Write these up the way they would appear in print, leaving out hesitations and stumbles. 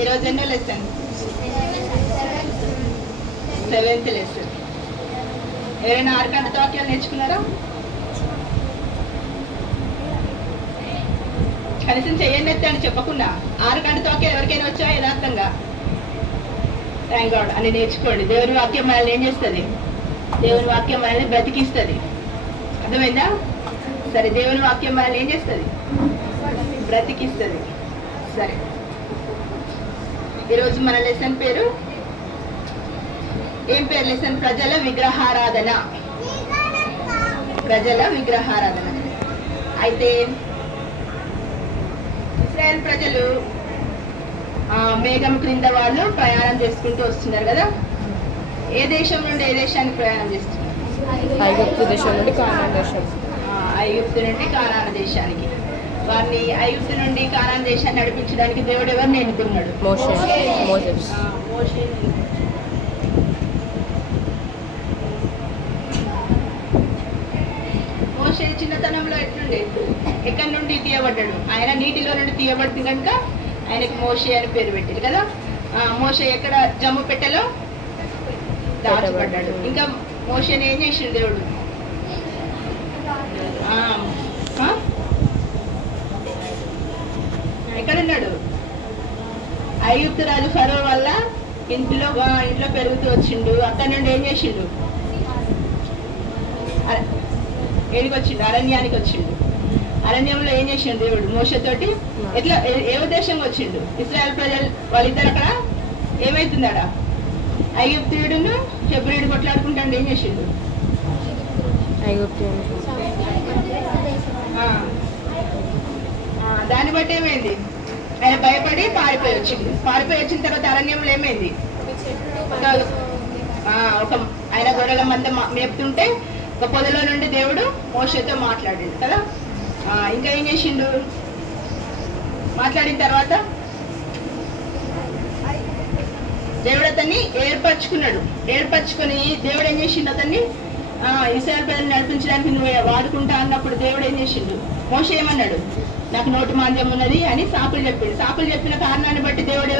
ఈరోజు ఎన్నో lesson? 7th lesson. ఎవరైనా ఆరుకంట వాక్యాలు నేర్చుకున్నారా? కనీసం చెయ్యండి అని చెప్పకుండా ఆరుకంట వాక్యాలు ఎవరికైనా వచ్చా యథార్థంగా? థ్యాంక్ గాడ్ అని నేర్చుకోండి. దేవుని వాక్యం మనల్ని ఏం చేస్తుంది? దేవుని వాక్యం మనల్ని బ్రతికిస్తుంది. అర్థమైందా? సరే, దేవుని వాక్యం మనల్ని ఏం చేస్తుంది? బ్రతికిస్తుంది. సరే, ఈరోజు మన లెసన్ పేరు ఏం పేరు? లెసన్ ప్రజల విగ్రహారాధన. ప్రజల విగ్రహారాధన. అయితే ఇశ్రాయేల్ ప్రజలు మేఘం క్రింద వాళ్ళు ప్రయాణం చేసుకుంటూ వస్తున్నారు కదా. ఏ దేశం నుండి ఏ దేశానికి ప్రయాణం చేస్తున్నారు? ఐగుప్తు దేశం నుండి కానాను దేశం. ఐగుప్తు నుండి కానాను దేశానికి. వారిని ఐగుప్తు నుండి కానాను దేశాన్ని నడిపించడానికి దేవుడు ఎవరిని ఎన్నుకున్నాడు? మోసెస్. మోషే చిన్నతనంలో ఎట్లుండే? ఎక్కడి నుండి తీయబడ్డాడు? ఆయన నీటిలో నుండి తీయబడింది కనుక ఆయనకి మోషే అని పేరు పెట్టారు కదా. మోషే ఎక్కడ? జమ్ము పెట్టెలో దాచబడ్డాడు. ఇంకా మోషేని ఏం చేసిండు దేవుడు? ఎక్కడున్నాడు? ఐగుప్తు రాజు ఫరో వల్ల ఇంట్లో పెరుగుతూ వచ్చిండు. అక్కడి నుండి ఏం చేసిండు? ఏడికి వచ్చిండు? అరణ్యానికి వచ్చిండు. అరణ్యంలో ఏం చేసిండు దేవుడు మోషతోటి? ఎట్లా ఏ ఉద్దేశంగా వచ్చిండు? ఇశ్రాయేల్ ప్రజలు వాళ్ళిద్దరు అక్కడ ఏమైతుందాడా? ఐగుప్తుడును హెబ్రీయుడు కొట్లాడుకుంటాడు. ఏం చేసిండు? దాన్ని బట్టి ఏమైంది? ఆయన భయపడి పారిపోయి వచ్చింది. పారిపోయి వచ్చిన తర్వాత అరణ్యంలో ఏమైంది? ఒక ఆయన గొర్రెల మంద మేపుతుంటే ఒక పొదలో నుండి దేవుడు మోషేతో మాట్లాడిండు కదా. ఇంకా ఏం చేసిండు? మాట్లాడిన తర్వాత దేవుడు అతన్ని ఏర్పరచుకున్నాడు. ఏర్పరచుకొని దేవుడు ఏం చేసిండు? అతన్ని ఇశ్రాయేలు ప్రజలను నడిపించడానికి నువ్వు వాడుకుంటా అన్నప్పుడు దేవుడు ఏం చేసిండు? మోషే ఏమన్నాడు? నాకు నోటి మాంద్యం ఉన్నది అని సాకులు చెప్పిండు. సాకులు చెప్పిన కారణాన్ని బట్టి దేవుడు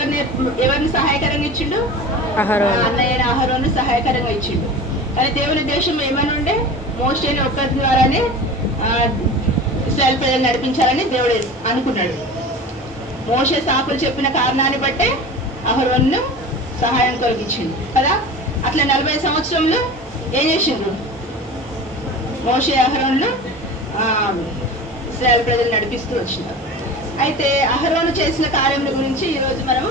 ఎవరిని సహాయకరంగా ఇచ్చిండు? అన్నయ్య అహరోను సహాయకరంగా ఇచ్చిండు. కానీ దేవుని ఉద్దేశం ఏమైనా ఉండే? మోషేని ఒక్కరి ద్వారానే ఇశ్రాయేలు ప్రజలు నడిపించాలని దేవుడు అనుకున్నాడు. మోషే సాకులు చెప్పిన కారణాన్ని బట్టే అహరోను సహాయం కలిగించిండు కదా. అట్లా 40 సంవత్సరంలో ఏం చేసిండ్రు? మోషే అహరోను ఇశ్రాయేలు ప్రజలు నడిపిస్తూ వచ్చినారు. అయితే అహరోను చేసిన కార్యం గురించి ఈరోజు మనము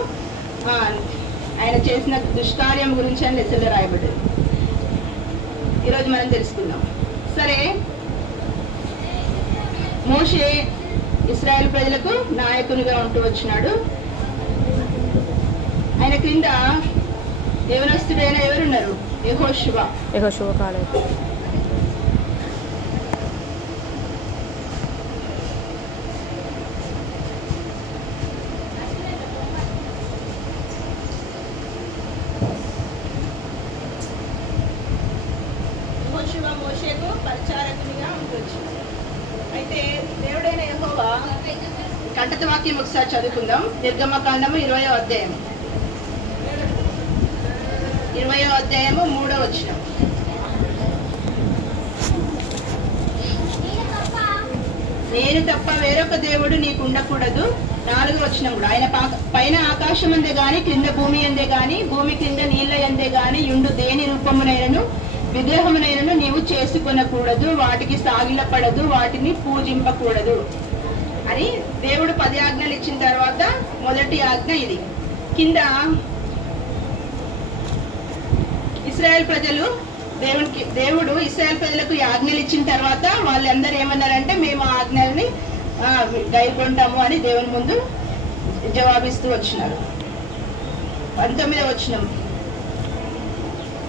ఆయన చేసిన దుష్కార్యం గురించి అని లెసన్లో రాయబడ్డది. ఈరోజు మనం తెలుసుకుందాం. సరే, మోషే ఇశ్రాయేలు ప్రజలకు నాయకునిగా ఉంటూ వచ్చినాడు. ఆయన క్రింద యవనస్తుడైన ఎవరున్నారు? యెహోషువ కాలం. మోషేకు పరిచారకునిగా ఉండొచ్చు. అయితే దేవుడైన యెహోవా కంటత వాక్యం ఒకసారి చదువుకుందాం. నిర్గమకాండము 20వ అధ్యాయం 3వ వచనం. నేను తప్ప వేరొక దేవుడు నీకు ఉండకూడదు. 4వ వచనం కూడా. ఆయన పైన ఆకాశం అందే గాని క్రింద భూమి అందే గాని భూమి క్రింద నీళ్ళ అందే గాని యుండు దేని రూపమునైనను విగ్రహమునైనను నీవు చేసుకొనకూడదు. వాటికి సాగిలపడదు, వాటిని పూజింపకూడదు అని దేవుడు 10 ఆజ్ఞలు ఇచ్చిన తర్వాత మొదటి ఆజ్ఞ ఇది. కింద ఇశ్రాయేల్ ప్రజలు దేవుడు ఇశ్రాయేల్ ప్రజలకు ఆజ్ఞలు ఇచ్చిన తర్వాత వాళ్ళందరూ ఏమన్నారంటే మేము ఆ ఆజ్ఞల్ని గైకొంటాము అని దేవుని ముందు జవాబిస్తూ వచ్చినారు. 19వ వచనం.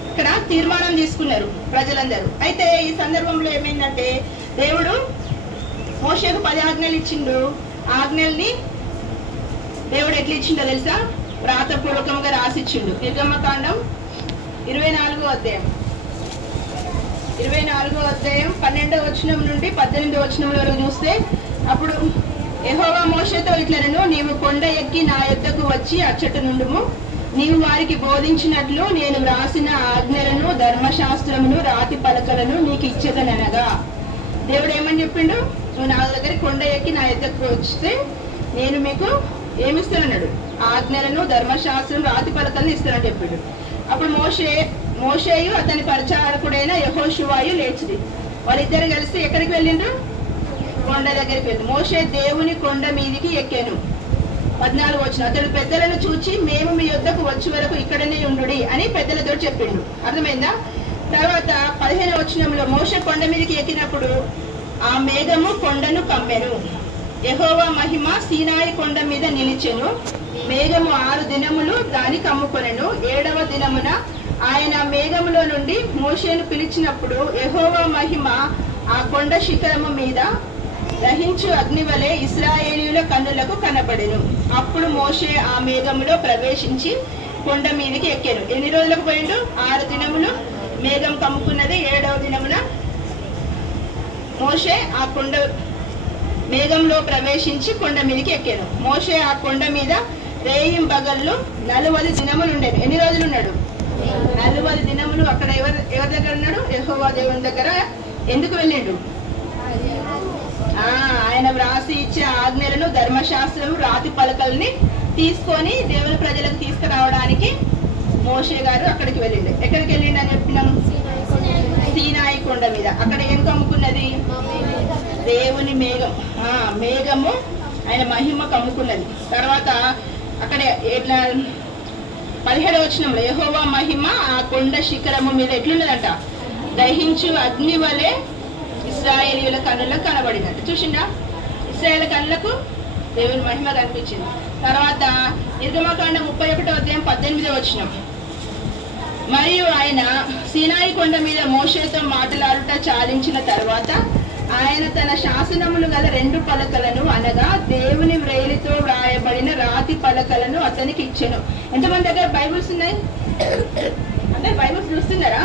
ఇక్కడ తీర్మానం తీసుకున్నారు ప్రజలందరూ. అయితే ఈ సందర్భంలో ఏమైందంటే దేవుడు మోషేకు 10 ఆజ్ఞలు ఇచ్చిండు. ఆజ్ఞల్ని దేవుడు ఎట్లా ఇచ్చిండో తెలుసా? వ్రాతపూర్వకంగా రాసిచ్చిండు. నిర్గమకాండం 24వ అధ్యాయం 12వ వచనం నుండి 18వ వచనం వరకు చూస్తే అప్పుడు యెహోవా మోషేతో ఇట్లనెను, నీవు కొండ ఎక్కి నా యొద్దకు వచ్చి అచ్చట నుండుము. నీవు వారికి బోధించినట్లు నేను వ్రాసిన ఆజ్ఞలను, ధర్మశాస్త్రమును, రాతి పలకలను నీకు ఇచ్చేదనగా. దేవుడు ఏమని చెప్పిండు? నువ్వు నా దగ్గరికి కొండ ఎక్కి నా యొద్దకు వస్తే నేను మీకు ఏమిస్తానన్నాడు? ఆజ్ఞలను, ధర్మశాస్త్రం, రాతి పలకలను ఇస్తానని చెప్పిండు. అప్పుడు మోషేయు అతని పరిచారకుడైన యెహోషువాయు లేచిరి. వాళ్ళిద్దరు కలిసి ఎక్కడికి వెళ్ళిండ్రు? కొండ దగ్గరికి వెళ్ళి. మోషే దేవుని కొండ మీదికి ఎక్కాను. 14 వచ్చిన అతడు పెద్దలను చూచి, మేము మీ యొద్దకు వచ్చే వరకు ఇక్కడనే ఉండుడి అని పెద్దలతో చెప్పిండు. అర్థమైందా? తర్వాత 15 వచనంలో మోషే కొండ మీదకి ఎక్కినప్పుడు ఆ మేఘము కొండను కమ్మెను. యెహోవా మహిమ సీనాయి కొండ మీద నిలిచెను. మేఘము 6 దినములు దాని కమ్ముకొనెను. 7వ దినమున ఆయన మేఘములో నుండి మోషేను పిలిచినప్పుడు యెహోవా మహిమ ఆ కొండ శిఖరము మీద దహించు అగ్నివలే ఇశ్రాయేలీయుల కన్నులకు కనబడెను. అప్పుడు మోషే ఆ మేఘములో ప్రవేశించి కొండ మీదకి ఎక్కాను. ఎన్ని రోజులకు పోయిండు? 6 దినములు మేఘం కమ్ముకున్నది. 7వ దినమున మోషే ఆ కొండ మేఘంలో ప్రవేశించి కొండ మీదకి ఎక్కాను. మోషే ఆ కొండ మీద రేయింబగళ్ళు 40 దినములు ఉండేది. ఎన్ని రోజులు ఉన్నాడు? 40 దినములు. అక్కడ ఎవరి దగ్గర ఉన్నాడు? యెహోవా దేవుని దగ్గర. ఎందుకు వెళ్ళిండు? ఆయన వ్రాసి ఇచ్చే ఆజ్ఞలను, ధర్మశాస్త్రం, రాతి పలకల్ని తీసుకొని దేవుని ప్రజలకు తీసుకురావడానికి మోషే గారు అక్కడికి వెళ్ళిండు. ఎక్కడికి వెళ్ళిండు అని చెప్పినాం? సీనాయి కొండ మీద. అక్కడ ఏం కమ్ముకున్నది? దేవుని మేఘం. మేఘము ఆయన మహిమ కమ్ముకున్నది. తర్వాత అక్కడ ఎట్లా 17వ వచనంలో యెహోవా మహిమ ఆ కొండ శిఖరము మీద ఎట్లున్నదంట? దహించు అగ్ని వలె ఇశ్రాయేలీయుల కన్నులకు కనబడినట్టు. చూసిండా? ఇశ్రాయేల్ కన్నులకు దేవుని మహిమ కనిపించింది. తర్వాత నిర్గమకాండ 31వ అధ్యాయం 18వ వచనం. మరియు ఆయన సీనాయి కొండ మీద మోషేతో మాట్లాడుట చాలించిన తర్వాత ఆయన తన శాసనములు గల 2 పలకలను, అనగా దేవుని వ్రేలితో వ్రాయబడిన రాతి పలకలను అతనికి ఇచ్చెను. ఎంతమంది దగ్గర బైబుల్స్ ఉన్నాయి? అంటే బైబుల్స్ చూస్తున్నారా?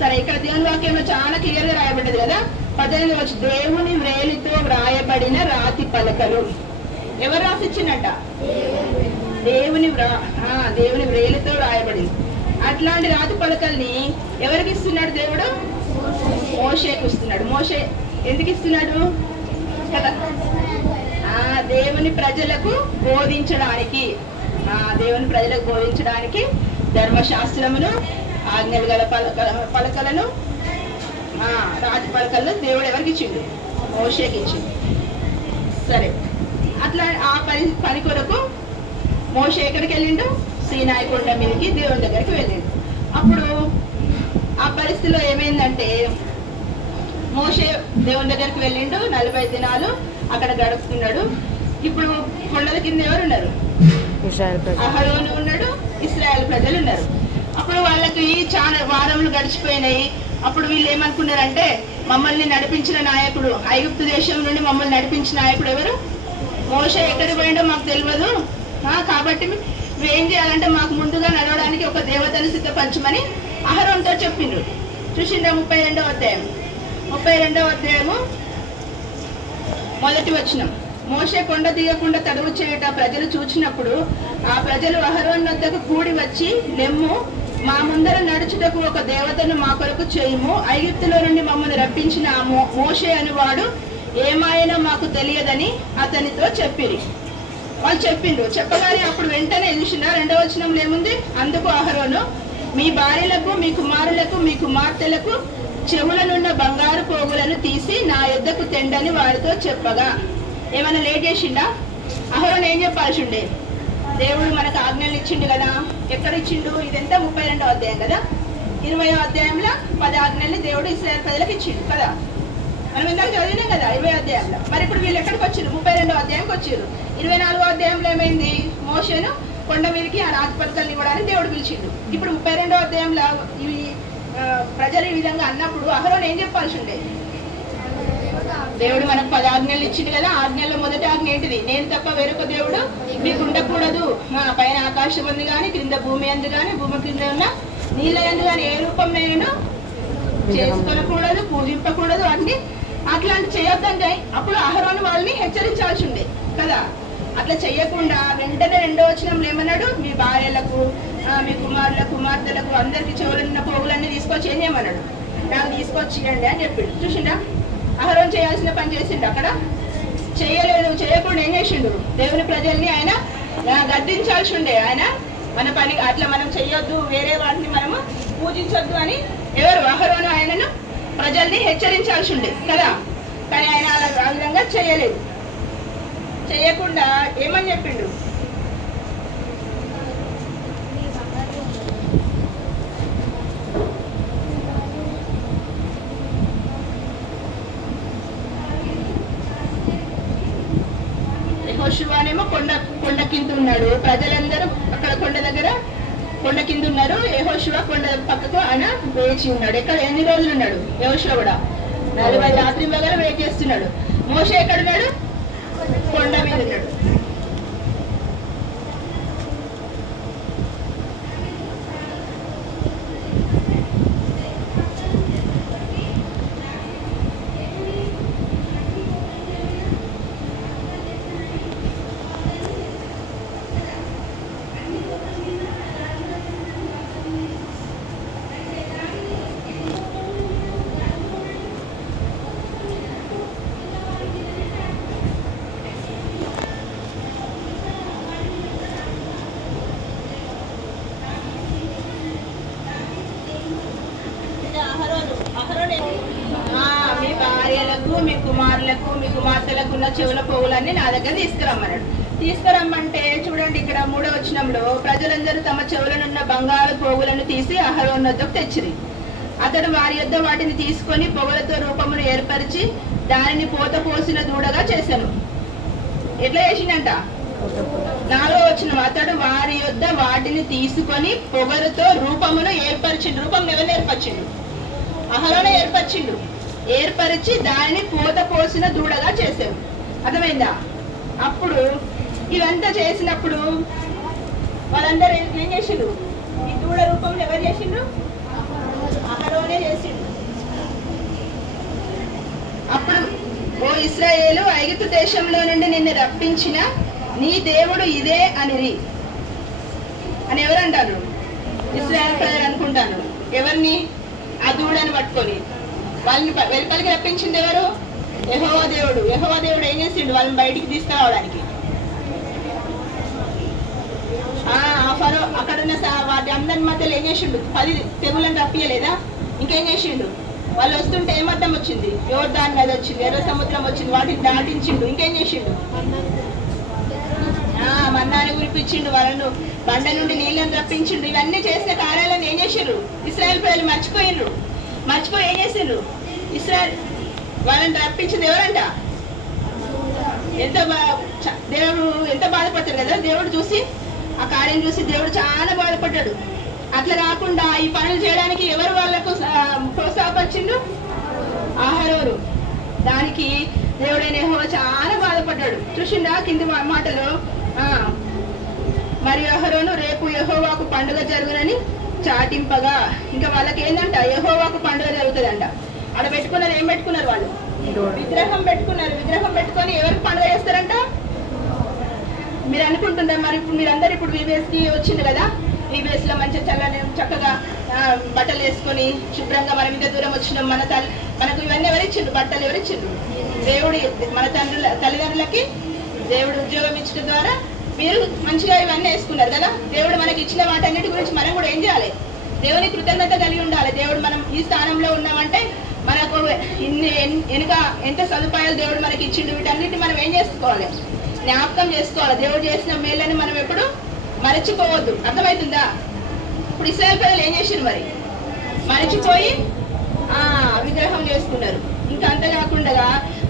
సరే, ఇక్కడ దేవుని వాక్యంలో చాలా క్లియర్ గా రాయబడ్డది కదా. 18 వచ్చి దేవుని వ్రేలితో వ్రాయబడిన రాతి పలకలు. ఎవరు రాసిచ్చినట్ట? దేవుని వ్రేలితో వ్రాయబడింది. అట్లాంటి రాతి పలకల్ని ఎవరికి ఇస్తున్నాడు దేవుడు? మోషేకి ఇస్తున్నాడు. మోషే ఎందుకు ఇస్తున్నాడు కదా? దేవుని ప్రజలకు బోధించడానికి. దేవుని ప్రజలకు బోధించడానికి ధర్మశాస్త్రమును, ఆజ్ఞలు గల పలకలను, రాతి పలకలను దేవుడు ఎవరికి ఇచ్చిండు? మోషేకి ఇచ్చిండు. సరే, అట్లా ఆ పని కొరకు మోషే ఎక్కడికి వెళ్ళిండు? సీనాయి కొండ మీదకి దేవుని దగ్గరికి వెళ్ళిండు. అప్పుడు ఆ పరిస్థితిలో ఏమైందంటే మోషే దేవుని దగ్గరికి వెళ్ళిండు. 40 దినాలు అక్కడ గడుపుతున్నాడు. ఇప్పుడు కొండల కింద ఎవరు ఉన్నారు? అహరోను ఉన్నాడు, ఇశ్రాయేల్ ప్రజలు ఉన్నారు. అప్పుడు వాళ్ళకి చాలా వారములు గడిచిపోయినాయి. అప్పుడు వీళ్ళు ఏమనుకున్నారంటే, మమ్మల్ని నడిపించిన నాయకుడు, ఐగుప్తు దేశం నుండి మమ్మల్ని నడిపించిన నాయకుడు ఎవరు? మోషే. ఎక్కడికి పోయిండో మాకు తెలియదు. కాబట్టి నువ్వు ఏం చేయాలంటే మాకు ముందుగా నడవడానికి ఒక దేవతను సిద్ధపరచమని అహరోనుతో చెప్పిండ్రు. చూసిండా? 32వ అధ్యాయం. 32వ అధ్యాయము 1వ వచనం. మోషే కొండ దిగకుండా తడువు చేయుట ప్రజలు చూచినప్పుడు ఆ ప్రజలు అహరోను వద్దకు కూడి వచ్చి, లెమ్ము, మా ముందర నడుచుటకు ఒక దేవతను మా కొరకు చేయుము. ఐగుప్తులో నుండి మమ్మల్ని రప్పించిన ఆ మోషే అనువాడు ఏమాయనో మాకు తెలియదని అతనితో చెప్పిరి. వాళ్ళు చెప్పిండ్రు. చెప్పగానే అప్పుడు వెంటనే చూసినా 2వ వచనంలో ఏముంది? అందుకు అహరోను, మీ భార్యలకు, మీ కుమారులకు, మీ కుమార్తెలకు చెవులనున్న బంగారు పోగులను తీసి నా యొద్దకు తెండని వారితో చెప్పగా. ఏమైనా లేట్ చేసిండా? అహరోను ఏం చెప్పాల్సి ఉండే? దేవుడు మనకు ఆజ్ఞలు ఇచ్చిండు కదా. ఎక్కడ ఇచ్చిండు? ఇదంతా 32వ అధ్యాయం కదా. 20వ అధ్యాయంలో 10 ఆజ్ఞల్ని దేవుడు ఇశ్రాయేల్ ప్రజలకు ఇచ్చిండు కదా. మనం ఇందాక చదివినాం కదా 20వ అధ్యాయంలో. మరి ఇప్పుడు వీళ్ళు ఎక్కడికి వచ్చిర్రు? 32వ అధ్యాయంకి వచ్చిర్రు. 24వ అధ్యాయంలో ఏమైంది? మోషేను కొండ మీదకి ఆ రాతి పలకల్ని ఇవ్వడానికి దేవుడు పిలిచిండు. ఇప్పుడు 32వ అధ్యాయంలో ఇవి ప్రజలు ఈ విధంగా అన్నప్పుడు అహరోను ఏం చెప్పాల్సి ఉండే? దేవుడు మనకు 10 ఆజ్ఞలు ఇచ్చిండు కదా. ఆజ్ఞల్లో మొదటి ఆజ్ఞ ఏంటిది? నేను తప్ప వేరొక దేవుడు మీకు ఉండకూడదు. పైన ఆకాశం ఉంది కానీ, క్రింద భూమి అందు కానీ, భూమి క్రింద ఉన్న నీళ్ళ యందు కానీ ఏ రూపం నేను చేసుకోనకూడదు, పూజింపకూడదు. వాటిని అట్లాంటి చేయొద్దంటే అప్పుడు అహరోను వాళ్ళని హెచ్చరించాల్సి ఉండే కదా. అట్లా చెయ్యకుండా వెంటనే 2వ వచనంలో ఏమన్నాడు, మీ భార్యలకు మీ కుమారులకు కుమార్తెలకు అందరికి చెవులున్న పోగులన్నీ తీసుకొచ్చి ఏం చేయమన్నాడు, నాకు తీసుకొచ్చి ఇవ్వండి అని చెప్పిండు. చూసిండా, అహరోను చేయాల్సిన పని చేసిండు, అక్కడ చేయలేదు. చేయకుండా ఏం చేసిండు, దేవుని ప్రజల్ని ఆయన గద్దించాల్సి ఉండే. ఆయన మన పని అట్లా మనం చెయ్యొద్దు, వేరే వాటిని మనము పూజించొద్దు అని ఎవరు, అహరోను ఆయనను ప్రజల్ని హెచ్చరించాల్సి ఉండే కదా. కానీ ఆయన ఆ విధంగా చేయలేదు. చేయకుండా ఏమని చెప్పిండు, యెహోషువనేమో కొండ కింద ఉన్నాడు, ప్రజలందరూ అక్కడ కొండ దగ్గర కొండ కింద ఉన్నారు. యెహోషువ కొండ పక్కకు ఆయన వేచి ఉన్నాడు. ఎక్కడ ఎన్ని రోజులు ఉన్నాడు యెహోషువ కూడా, 40 రాత్రి దగ్గర వెయిట్ చేస్తున్నాడు. మోషే ఎక్కడున్నాడు, కొండ మీద ఉన్నాడు. మీ భార్యలకు మీ కుమారులకు మీ కుమార్తెలకు ఉన్న చెవుల పోగులన్నీ నా దగ్గర తీసుకురమ్మన్నాడు. తీసుకురమ్మంటే చూడండి, ఇక్కడ 3వ వచనంలో ప్రజలందరూ తమ చెవులనున్న బంగారు పోగులను తీసి అహరోను వద్దకు తెచ్చిరి. అతడు వారి యొద్ద వాటిని తీసుకొని పొగలతో రూపమును ఏర్పరిచి దానిని పోత పోసిన దూడగా చేశాను. ఎట్లా చేసిండంట, 4వ వచనం, అతడు వారి యొద్ద వాటిని తీసుకొని పొగలతో రూపమును ఏర్పరిచిండు. రూపం ఎవరు ఏర్పరిచిండు, అహరోనే ఏర్పరిచిండు. ఏర్పరిచి దానిని పోత పోసిన దూడగా చేశాడు. అర్థమైందా? అప్పుడు ఇవంతా చేసినప్పుడు వాళ్ళందరూ ఏం చేసిండు, ఈ దూడ రూపంలో ఎవరు చేసిండు, అహరోనే చేసిండు. అప్పుడు ఓ ఇశ్రాయేలు, ఐగుప్తు దేశంలో నుండి నిన్ను రప్పించిన నీ దేవుడు ఇదే అనిరి అని ఎవరంటారు, ఇశ్రాయేలు ప్రజలు అనుకుంటాను. ఎవరిని, ఆ దూడని పట్టుకొని వాళ్ళని వెలుపలికి రప్పించింది ఎవరు, యెహోవా దేవుడు. యెహోవా దేవుడు ఏం చేసిండు, వాళ్ళని బయటికి తీసుకురావడానికి ఫరో అక్కడున్న వాటి అందరి మధ్యలో ఏం చేసిండు, 10 తెగులను రప్పియలేదా? ఇంకేం చేసిండు, వాళ్ళు వస్తుంటే ఏమర్థం వచ్చింది, యోర్దాను నది వచ్చింది, ఎర్ర సముద్రం వచ్చింది, వాటిని దాటించిండు. ఇంకేం చేసిండు, మన్నాన్ని కురిపించిండు, వాళ్ళను బండ నుండి నీళ్ళని రప్పించిండు. ఇవన్నీ చేసిన కార్యాలను ఏం చేసిండ్రు, ఇశ్రాయేల్ ప్రజలు మర్చిపోయిండ్రు. మర్చిపోయి ఏం చేసిండ్రు, ఇశ్రాయేల్ వాళ్ళని రప్పించింది ఎవరంట, దేవుడు ఎంత బాధపడతాడు కదా. దేవుడు చూసి ఆ కార్యం చూసి దేవుడు చాలా బాధపడ్డాడు. అట్లా కాకుండా ఈ పనులు చేయడానికి ఎవరు వాళ్ళకు ప్రోత్సాహపరిచిండు, అహరోను. దానికి దేవుడైన యెహోవా చాలా బాధపడ్డాడు. చూసిండా కింది మాటలో, మరియు అహరోను రేపు యెహోవాకు పండుగ జరుగునని చాటింపగా, ఇంకా వాళ్ళకి ఏందంట, యెహోవాకు పండుగ జరుగుతుందంట. అక్కడ పెట్టుకున్నారు, ఏం పెట్టుకున్నారు వాళ్ళు, విగ్రహం పెట్టుకున్నారు. విగ్రహం పెట్టుకొని ఎవరికి పండుగ చేస్తారంట, మీరు అనుకుంటున్నారు. మరి ఇప్పుడు మీరందరూ ఇప్పుడు VBSకి వచ్చింది కదా, VBSలో మంచిగా చక్కగా బట్టలు వేసుకొని శుభ్రంగా మనం ఇంత దూరం వచ్చినాం. మనకు ఇవన్నీ ఎవరిచ్చిండ్రు, బట్టలు ఎవరిచ్చిండ్రు, దేవుడు. మన తల్లిదండ్రులకి దేవుడు ఉద్యోగం ఇచ్చడం ద్వారా మీరు మంచిగా ఇవన్నీ వేసుకున్నారు కదా. దేవుడు మనకి ఇచ్చిన వాటన్నిటి గురించి మనం కూడా ఏం చేయాలి, దేవుని కృతజ్ఞత కలిగి ఉండాలి. దేవుడు మనం ఈ స్థానంలో ఉన్నామంటే మనకు వెనుక ఎంత సదుపాయాలు దేవుడు మనకి ఇచ్చిండు, వీటన్నిటి మనం ఏం చేసుకోవాలి, జ్ఞాపకం చేసుకోవాలి. దేవుడు చేసిన మేళ్ళని మనం ఎప్పుడు మరచిపోవద్దు. అర్థమవుతుందా? ఇప్పుడు ఇశ్రాయేలు ప్రజలు ఏం చేసిండ్రు, మరి మరచిపోయి విగ్రహం చేసుకున్నారు. ఇంకా అంతేకాకుండా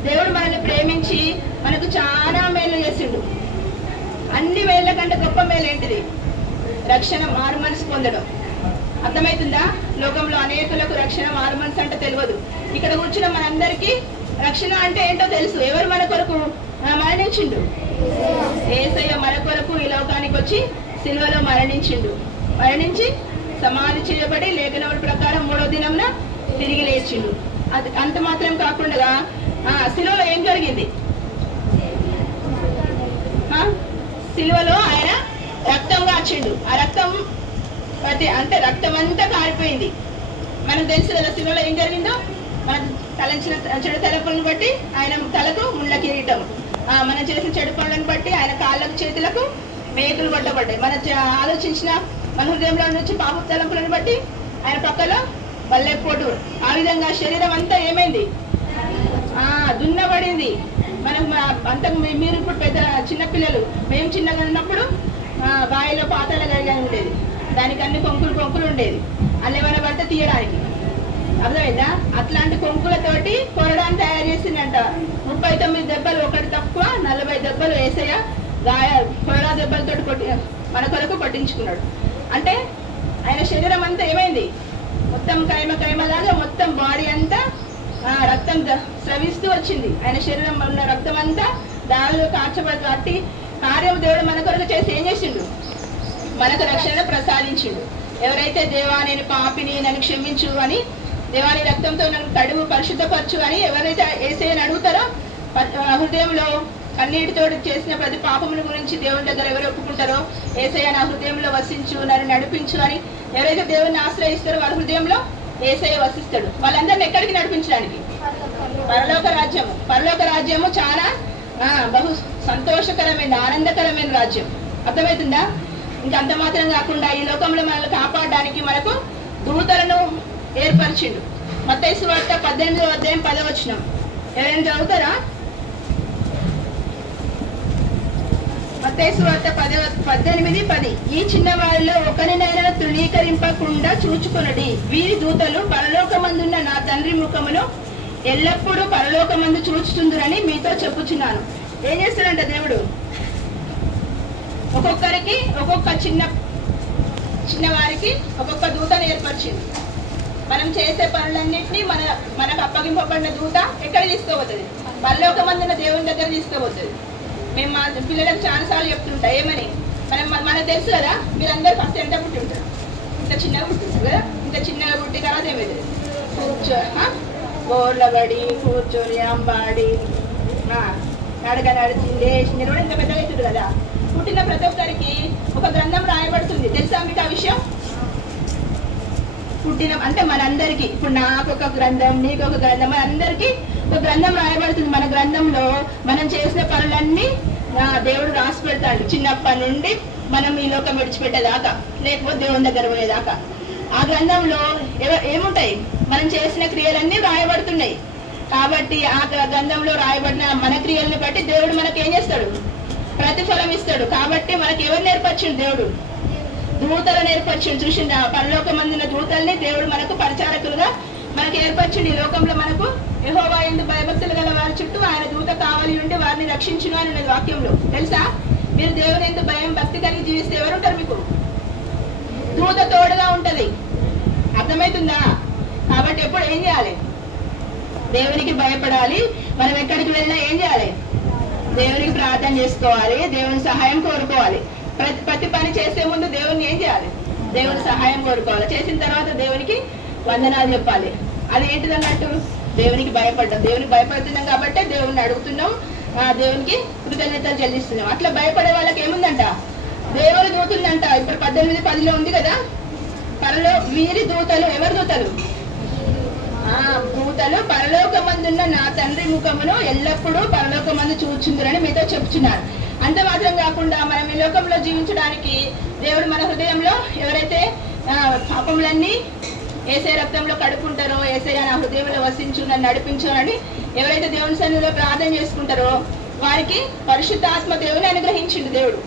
దేవుడు మనల్ని ప్రేమించి మనకు చాలా మేలు చేసిండు. అన్ని మేళ్ళ కంటే గొప్ప మేలు ఏంటిది, రక్షణ, మారు మనసు పొందడం. అర్థమవుతుందా? లోకంలో అనేకులకు రక్షణ, మారు మనసు అంటే తెలియదు. ఇక్కడ కూర్చున్న మనందరికీ రక్షణ అంటే ఏంటో తెలుసు. ఎవరు మన కొరకు మరణించిండు, యేసయ్య మన కొరకు ఈ లోకానికి వచ్చి సిలువలో మరణించిండు. మరణించి సమాధి చేయబడి లేఖనముల ప్రకారం 3వ దినంన తిరిగి లేచిండు. అది అంత మాత్రం కాకుండా సిలువలో ఏం జరిగింది? సిలువలో ఆయన రక్తం కాచిండు. ఆ రక్తం అంటే రక్తం అంతా కారిపోయింది. మనకు తెలుసు కదా సిలువలో ఏం జరిగిందో. మన తలంచిన చెడు తలపులను బట్టి ఆయన తలకు ముళ్ళ కిరీటం, మనం చేసిన చెడు పనులను బట్టి ఆయన కాళ్ళకు చేతులకు మేకులు కొట్టబడ్డాయి. మనం ఆలోచించిన మన హృదయంలో నుంచి పాప తలంపులను బట్టి ఆయన పక్కలో బల్లెపోటు. ఆ విధంగా శరీరం అంతా ఏమైంది? దున్నబడింది. మనకు అంతకు మీరు ఇప్పుడు పెద్ద చిన్నపిల్లలు, మేము చిన్నగా ఉన్నప్పుడు బావిలో పాతాల గరిగా ఉండేది. దానికి అన్ని కొంకులు ఉండేది. అన్ని ఏమైనా పడితే తీయడానికి. అర్థమైందా? అట్లాంటి కొంకులతోటి కొరడాన్ని తయారు చేసిందంట. 39 దెబ్బలు, ఒకటి తక్కువ 40 దెబ్బలు వేసేయ కొరడా దెబ్బలతో మన కొరకు కొట్టించుకున్నాడు. అంటే ఆయన శరీరం అంతా ఏమైంది? మొత్తం కైమలాగా మొత్తం బాడీ అంతా రక్తం స్రవిస్తూ వచ్చింది. ఆయన శరీరం ఉన్న రక్తం అంతా దానిలో కార్చబడి అట్టి కార్యం దేవుడు మన కొరకు చేసి ఏం చేసిండు? మనకు రక్షణ ప్రసాదించిండు. ఎవరైతే దేవా నేను పాపిని, నన్ను క్షమించు అని, దేవాని రక్తంతో నన్ను కడుగు పరిశుద్ధపరచు అని ఎవరైతే యేసయ్యని అడుగుతారో, హృదయంలో కన్నీటితో చేసిన ప్రతి పాపముల గురించి దేవుని దగ్గర ఎవరు ఒప్పుకుంటారో, యేసయ్య నా హృదయంలో వసించు, నన్ను నడిపించు అని ఎవరైతే దేవుని ఆశ్రయిస్తారో వారి హృదయంలో యేసయ్య వసిస్తాడు. వాళ్ళందరిని ఎక్కడికి నడిపించడానికి? పరలోక రాజ్యము. పరలోక రాజ్యము చాలా బహు సంతోషకరమైన, ఆనందకరమైన రాజ్యం. అర్థమవుతుందా? ఇంకా అంత మాత్రం కాకుండా ఈ లోకంలో మనల్ని కాపాడడానికి మనకు దూతలను ఏర్పరిచిండు. మత్తయి సువార్త 18వ అధ్యాయం 10వ వచనం ఎవరైనా చదువుతారా? మత్తయి సువార్త 18:10 ఈ చిన్నవారిలో ఒకరినైనా తృణీకరింపకుండా చూచుకొనుడి. వీరి దూతలు పరలోకమందున్న నా తండ్రి ముఖమును ఎల్లప్పుడూ పరలోకమందు చూచుచుందురని మీతో చెప్పుచున్నాను. ఏం చేస్తాడంట దేవుడు? ఒక్కొక్కరికి ఒక్కొక్క చిన్నవారికి ఒక్కొక్క దూతను ఏర్పరిచింది. మనం చేసే పనులన్నింటినీ మనకు అప్పగింపబడిన దూత ఎక్కడ తీసుకోబోతుంది? పరలోకమందున్న దేవుని దగ్గర తీసుకోబోతుంది. మేము మా పిల్లలకు చాలాసార్లు చెప్తుంటా ఏమని, మనకు తెలుసు కదా, మీరందరూ ఫస్ట్ ఎంత పుట్టి ఉంటారు? ఇంత చిన్నగా పుట్టింటారు కదా. ఇంత చిన్నగా పుట్టి తర్వాత ఏమైతుంది? గోర్లబడి కూర్చొని అంబాడి నడక నడిచింది లేచింది కూడా ఇంత పెద్దగా అవుతుంది కదా. పుట్టిన ప్రతి ఒక్కరికి ఒక గ్రంథం రాయబడుతుంది. తెలుసా మీకు ఆ విషయం? పుట్టిన అంటే మనందరికీ, ఇప్పుడు నాకు ఒక గ్రంథం, నీకు ఒక గ్రంథం, మనందరికీ ఒక గ్రంథం రాయబడుతుంది. మన గ్రంథంలో మనం చేసిన పనులన్నీ దేవుడు రాసి పెడతాడు. చిన్నప్పటి నుండి మనం ఈ లోకం విడిచిపెట్టేదాకా, లేకపోతే దేవుని దగ్గర పోయేదాకా. ఆ గ్రంథంలో ఏముంటాయి? మనం చేసిన క్రియలన్నీ రాయబడుతున్నాయి. కాబట్టి ఆ గ్రంథంలో రాయబడిన మన క్రియల్ని బట్టి దేవుడు మనకి ఏం చేస్తాడు? ప్రతిఫలం ఇస్తాడు. కాబట్టి మనకి ఎవరు నేర్పరిచిండు? దేవుడు దూతలను ఏర్పరిచిండు. చూసిందా? పరలోకమందున దూతల్ని దేవుడు మనకు పరిచారకులుగా మనకి ఏర్పరిచిండు. ఈ లోకంలో మనకు యెహోవా యందు భయభక్తులు గల వారి చుట్టూ ఆయన దూత కావాలి ఉంటే వారిని రక్షించును అని ఉన్నది వాక్యంలో. తెలుసా? మీరు దేవుని యందు భయం భక్తి కలిగి జీవిస్తే ఎవరుంటారు మీకు? దూత తోడుగా ఉంటది. అర్థమవుతుందా? కాబట్టి ఎప్పుడు ఏం చేయాలి? దేవునికి భయపడాలి. మనం ఎక్కడికి వెళ్ళినా ఏం చేయాలి? దేవునికి ప్రార్థన చేసుకోవాలి, దేవుని సహాయం కోరుకోవాలి. ప్రతి పని చేసే ముందు దేవుని ఏం చేయాలి? దేవుని సహాయం కోరుకోవాలి. చేసిన తర్వాత దేవునికి వందనాలు చెప్పాలి. అది ఏంటిదన్నట్టు? దేవునికి భయపడ్డాం. దేవునికి భయపడుతున్నాం కాబట్టి దేవుని అడుగుతున్నాం, దేవునికి కృతజ్ఞతలు చెల్లిస్తున్నాం. అట్లా భయపడే వాళ్ళకి ఏముందంట? దేవుని దూతుందంట. ఇప్పుడు 18:10 ఉంది కదా, వీరి దూతలు. ఎవరి దూతలు? దూతలు పరలోకమందున్న నా తండ్రి ముఖమును ఎల్లప్పుడూ పరలోకమందు చూచుందురని మీతో చెప్తున్నారు. అంత మాత్రం కాకుండా మనం ఈ లోకంలో జీవించడానికి దేవుడు మన హృదయంలో ఎవరైతే పాపములన్నీ యేసయ్య రక్తంలో కడుక్కుంటారో, యేసయ్య నా హృదయంలో వసించు, నన్ను నడిపించు అని ఎవరైతే దేవుని సన్నిధిలో ప్రార్థన చేసుకుంటారో వారికి పరిశుద్ధాత్మ దేవుని అనుగ్రహించిండు. దేవుడు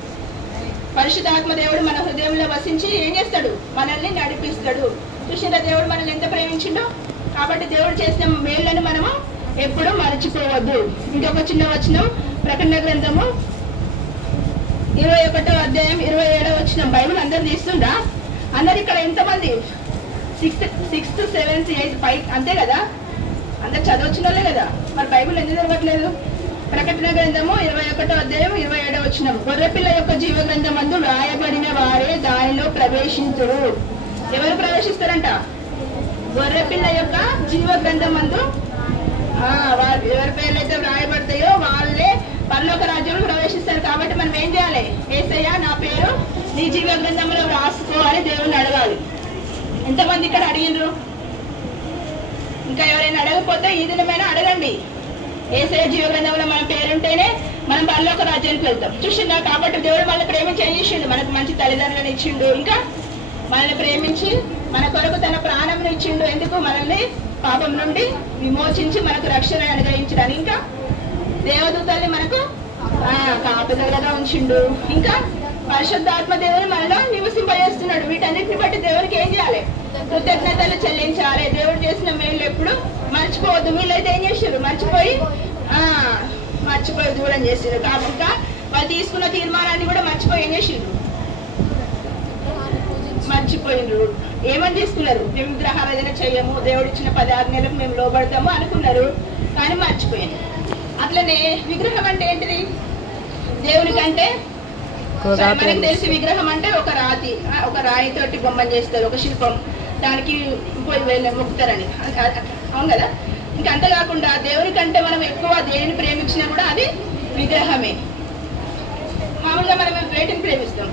పరిశుద్ధాత్మ దేవుడు మన హృదయంలో వసించి ఏం చేస్తాడు? మనల్ని నడిపిస్తాడు. చూసిందా దేవుడు మనల్ని ఎంత ప్రేమించిండో? కాబట్టి దేవుడు చేసిన మేళ్లను మనము ఎప్పుడూ మరచిపోవద్దు. ఇంకొక చిన్న వచనం, ప్రకటన గ్రంథము 21వ అధ్యాయం 27వ వచనం. బైబిల్ అందరు తీస్తుందా? అందరు ఇక్కడ ఎంతమంది? 6th 7th 8th 5 అంతే కదా? అందరు చదవచ్చిన వాళ్ళే కదా. మరి బైబిల్ ఎందుకు చదవట్లేదు? ప్రకటన గ్రంథము 21వ అధ్యాయం 27వ వచనం. గొర్రెపిల్ల యొక్క జీవ గ్రంథమందు రాయబడిన వారే దానిలో ప్రవేశించురు. ఎవరు ప్రవేశిస్తారంట? గొర్రెపిల్ల యొక్క జీవ గ్రంథమందు ఎవరి పేర్లు అయితే వ్రాయబడతాయో వాళ్ళే పరలోక రాజ్యంలో ప్రవేశిస్తారు. కాబట్టి మనం ఏం చేయాలి? యేసయ్య నా పేరు నీ జీవ గ్రంథంలో రాసుకో అని దేవుణ్ణి అడగాలి. ఎంతమంది ఇక్కడ అడిగినరు? ఇంకా ఎవరైనా అడగకపోతే ఈ దినమైనా అడగండి. యేసయ్య జీవ గ్రంథంలో మన పేరుంటేనే మనం పరలోక రాజ్యానికి వెళ్తాం. చూసిందా? కాబట్టి దేవుడు మనల్ని ప్రేమించి ఏం చేసిండు? మనకు మంచి తల్లిదండ్రులను ఇచ్చిండు. ఇంకా మనల్ని ప్రేమించి మన కొరకు తన ప్రాణం ఇచ్చిండు. ఎందుకు? మనల్ని పాపం నుండి విమోచించి మనకు రక్షణ అనుగ్రహించడానికి. ఇంకా దేవదూతల్ని మనకు కాపుదలగా ఉంచిండు. ఇంకా పరిశుద్ధాత్మ దేవుని మనలో నివసింపజేస్తున్నాడు. వీటన్నిటిని బట్టి దేవునికి ఏం చేయాలి? కృతజ్ఞతలు చెల్లించాలి. దేవుడు చేసిన మేలు ఎప్పుడు మర్చిపోవద్దు. వీళ్ళైతే ఏం చేశారు? మర్చిపోయి దూరం చేసారు. కాబట్టి వాళ్ళు తీసుకున్న తీర్మానాన్ని కూడా మర్చిపోయి ఏం చేసిండ్రు? మర్చిపోయినరు. ఏమని తీసుకున్నారు? మేము విగ్రహారాధన చెయ్యము, దేవుడు ఇచ్చిన 10 ఆజ్ఞలకు మేము లోబడతాము అనుకున్నారు, కానీ మర్చిపోయాను. అట్లనే విగ్రహం అంటే ఏంటిది? దేవునికంటే మనకి తెలిసి విగ్రహం అంటే ఒక రాయితోటి బొమ్మను చేస్తారు, ఒక శిల్పం, దానికి మొక్కుతారని. అవును కదా? ఇంకా అంతేకాకుండా దేవునికంటే మనం ఎక్కువ దేనిని ప్రేమించినా కూడా అది విగ్రహమే. మామూలుగా మనం వేటిని ప్రేమిస్తాం?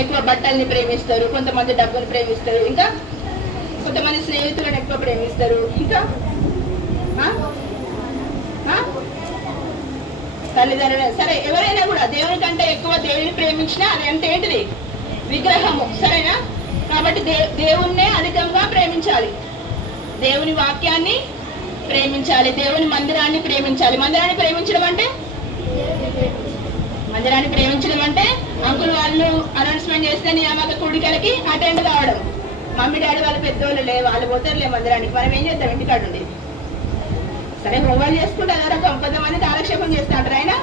ఎక్కువ బట్టల్ని ప్రేమిస్తారు, కొంతమంది డబ్బుని ప్రేమిస్తారు, ఇంకా కొంతమంది స్నేహితులను ఎక్కువ ప్రేమిస్తారు. ఇంకా తల్లిదండ్రులు. సరే, ఎవరైనా కూడా దేవుని కంటే ఎక్కువ దేవుని ప్రేమించినా అది అంటే ఏంటిది? విగ్రహము. సరేనా? కాబట్టి దేవుణ్ణే అధికంగా ప్రేమించాలి. దేవుని వాక్యాన్ని ప్రేమించాలి. దేవుని మందిరాన్ని ప్రేమించాలి. మందిరాన్ని ప్రేమించడం అంటే అంకుల్ వాళ్ళు అనౌన్స్మెంట్ చేస్తే నియామక కూడికలకి అటెండ్ కావడం. మమ్మీ డాడీ వాళ్ళు పెద్దోళ్ళు వాళ్ళు పోతారులే మందిరానికి, మనం ఏం చేద్దాం? ఇంటికాడ ఉండి సరే మొబైల్ చేసుకుంటే రకం కొంతమంది కాలక్షేపం చేస్తూ ఉంటారు. అయినా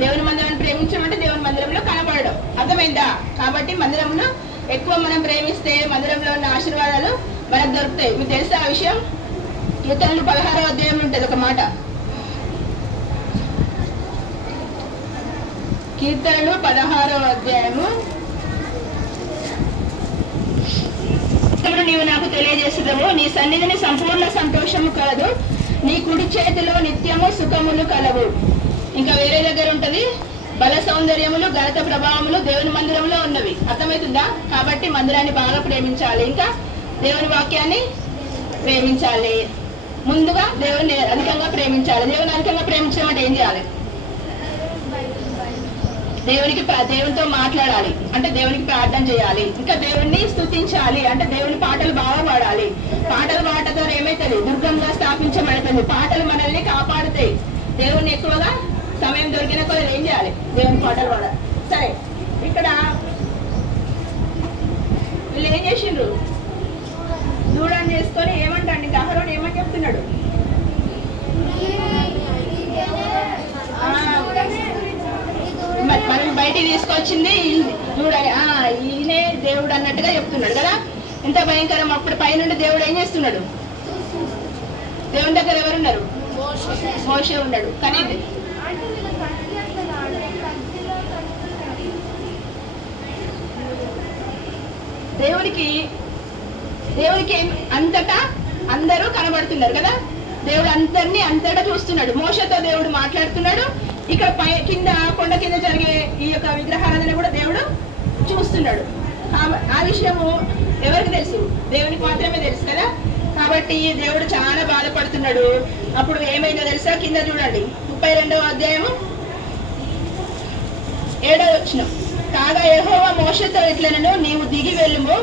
దేవుని మందిరాన్ని ప్రేమించడం అంటే దేవుని మందిరంలో కనపడడం. అర్థమైందా? కాబట్టి మందిరంలో ఎక్కువ మనం ప్రేమిస్తే మందిరంలో ఉన్న ఆశీర్వాదాలు మనకు దొరుకుతాయి. మీకు తెలుసా ఆ విషయం? కీర్తనలు 16వ అధ్యాయం ఉంటుంది ఒక మాట. కీర్తనలు 16వ అధ్యాయము. నీవు నాకు తెలియజేసేదము, నీ సన్నిధిని సంపూర్ణ సంతోషము కలదు, నీ కుడి చేతిలో నిత్యము సుఖములు కలవు. ఇంకా వేరే దగ్గర ఉంటది, బల సౌందర్యములు ఘనత ప్రభావములు దేవుని మందిరంలో ఉన్నవి. అర్థమవుతుందా? కాబట్టి మందిరాన్ని బాగా ప్రేమించాలి. ఇంకా దేవుని వాక్యాన్ని ప్రేమించాలి. ముందుగా దేవుని అధికంగా ప్రేమించాలి. దేవుని అధికంగా ప్రేమించడం అంటే ఏం చేయాలి? దేవునితో మాట్లాడాలి, అంటే దేవునికి ప్రార్థన చేయాలి. ఇంకా దేవుణ్ణి స్తుతించాలి, అంటే దేవుని పాటలు బాగా పాడాలి. పాటలు పాడటం ఏమైతుంది? దుర్గంగా స్థాపించబడుతుంది. పాటలు మనల్ని కాపాడుతాయి. దేవుణ్ణి ఎక్కువగా సమయం దొరికిన కూడా ఏం చేయాలి? దేవుని పాటలు పాడాలి. సరే, ఇక్కడ వీళ్ళు ఏం చేసిండ్రు? దూడని చేసుకొని ఏమంటాడు? ఇంకా అహరోను ఏమని చెప్తున్నాడు? మనం బయటికి తీసుకొచ్చింది చూడాలి, ఈయనే దేవుడు అన్నట్టుగా చెప్తున్నాడు కదా. ఎంత భయంకరం! అప్పుడు పైనుండి దేవుడు ఏం చేస్తున్నాడు? దేవుని దగ్గర ఎవరున్నారు? మోషే ఉన్నాడు. కానీ దేవుడికి అంతటా అందరూ కనబడుతున్నారు కదా. దేవుడు అందరినీ అంతటా చూస్తున్నాడు. మోషతో దేవుడు మాట్లాడుతున్నాడు. ఇక్కడ కింద కొండ కింద జరిగే ఈ యొక్క విగ్రహారాధన కూడా దేవుడు చూస్తున్నాడు. ఆ విషయము ఎవరికి తెలుసు? దేవునికి మాత్రమే తెలుసు కదా. కాబట్టి దేవుడు చాలా బాధపడుతున్నాడు. అప్పుడు ఏమైందో తెలుసా? కింద చూడండి, 32వ అధ్యాయము 7వ వచనం. కాగా యెహోవా మోషేతో ఇట్లనెను, నీవు దిగి వెళ్ళుము,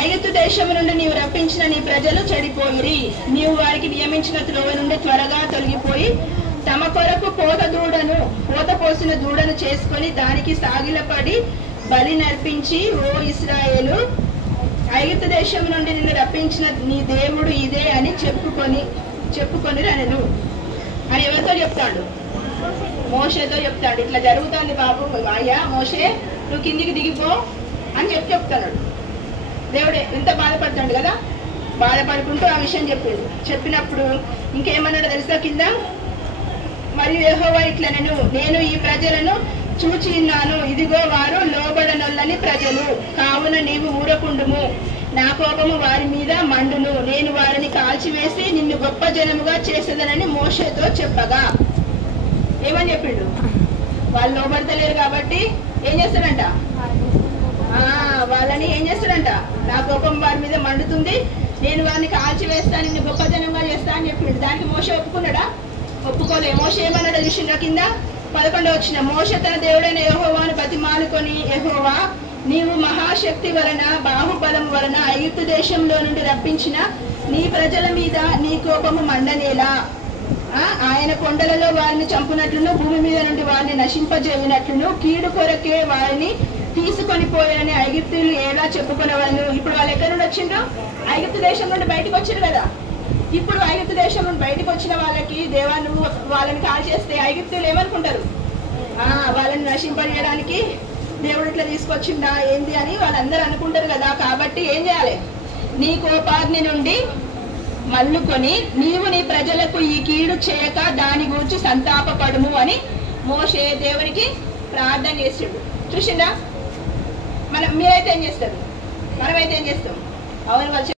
ఐగుప్తు దేశము నుండి నీవు రప్పించిన నీ ప్రజలు చెడిపోయిరి. నీవు వారికి నియమించిన త్రోవ నుండి త్వరగా తొలగిపోయి తమ కొరకు పోత పోసిన దూడను చేసుకొని దానికి సాగిలపడి బలి నర్పించి, ఓ ఇశ్రాయేలు, ఐగుప్తు దేశం నుండి నిన్ను రప్పించిన నీ దేవుడు ఇదే అని చెప్పుకొని రనెను అని ఎవరితో చెప్తాడు? మోషేతో చెప్తాడు. ఇట్లా జరుగుతుంది బాబు, అయ్యా మోషే నువ్వు కిందికి దిగిపో అని చెప్తాడు. దేవుడు ఎంత బాధపడతాడు కదా. బాధపడుకుంటూ ఆ విషయం చెప్పినప్పుడు ఇంకేమన్నాడు తెలుసా కింద? మరియు యెహోవా ఇట్లనెను, నేను ఈ ప్రజలను చూచి ఉన్నాను, ఇదిగో వారు లోబడనొల్లని ప్రజలు, కావున నీవు ఊరకుండుము, నా కోపము వారి మీద మండును, నేను వారిని కాల్చివేసి నిన్ను గొప్ప జనముగా చేసేదనని మోషేతో చెప్పగా. ఏమని చెప్పిండు? వాళ్ళు లోబడతలేరు కాబట్టి ఏం చేస్తాడంట? వాళ్ళని ఏం చేస్తాడంట? నా కోపం వారి మీద మండుతుంది, నేను వారిని కాల్చివేస్తాను, నిన్ను గొప్ప జనంగా చేస్తా అని చెప్పిండు. దానికి మోషే ఒప్పుకున్నాడా? ఒప్పుకోలే. మోషే ఏమన్నాడో చూసిండ్రా కింద 11వ వచనం. మోషే తన దేవుడైన యెహోవాను బతిమాలుకొని, యెహోవా, నీవు మహాశక్తి వలన బాహుబలం వలన ఐగుప్తు దేశంలో నుండి రప్పించిన నీ ప్రజల మీద నీ కోపము మండనేలా? ఆయన కొండలలో వారిని చంపునట్లును భూమి మీద నుండి వారిని నశింపజేయనట్లును కీడు కొరకే వారిని తీసుకొని పోయారని ఐగుప్తులు ఎలా చెప్పుకునేవాళ్ళు? ఇప్పుడు వాళ్ళు ఎక్కడి నుండి వచ్చిండ్రు? ఐగుప్తు దేశం నుండి బయటకు వచ్చారు కదా. ఇప్పుడు ఐగుప్తు దేశం నుండి బయటకు వచ్చిన వాళ్ళకి దేవాన్ని వాళ్ళని కాల్ చేస్తే ఐగుప్తులు ఏమనుకుంటారు? వాళ్ళని నశింపజేయడానికి దేవుడు ఇట్లా తీసుకొచ్చిందా ఏంది అని వాళ్ళందరూ అనుకుంటారు కదా. కాబట్టి ఏం చేయాలి? నీ కోపాగ్ని నుండి మల్లుకొని నీవు నీ ప్రజలకు ఈ కీడు చేయక దాని గురించి సంతాపపడుము అని మోషే దేవునికి ప్రార్థన చేసిండు. చూసిందా? మీరైతే ఏం చేస్తారు? మనమైతే ఏం చేస్తాం? అవును, వాళ్ళు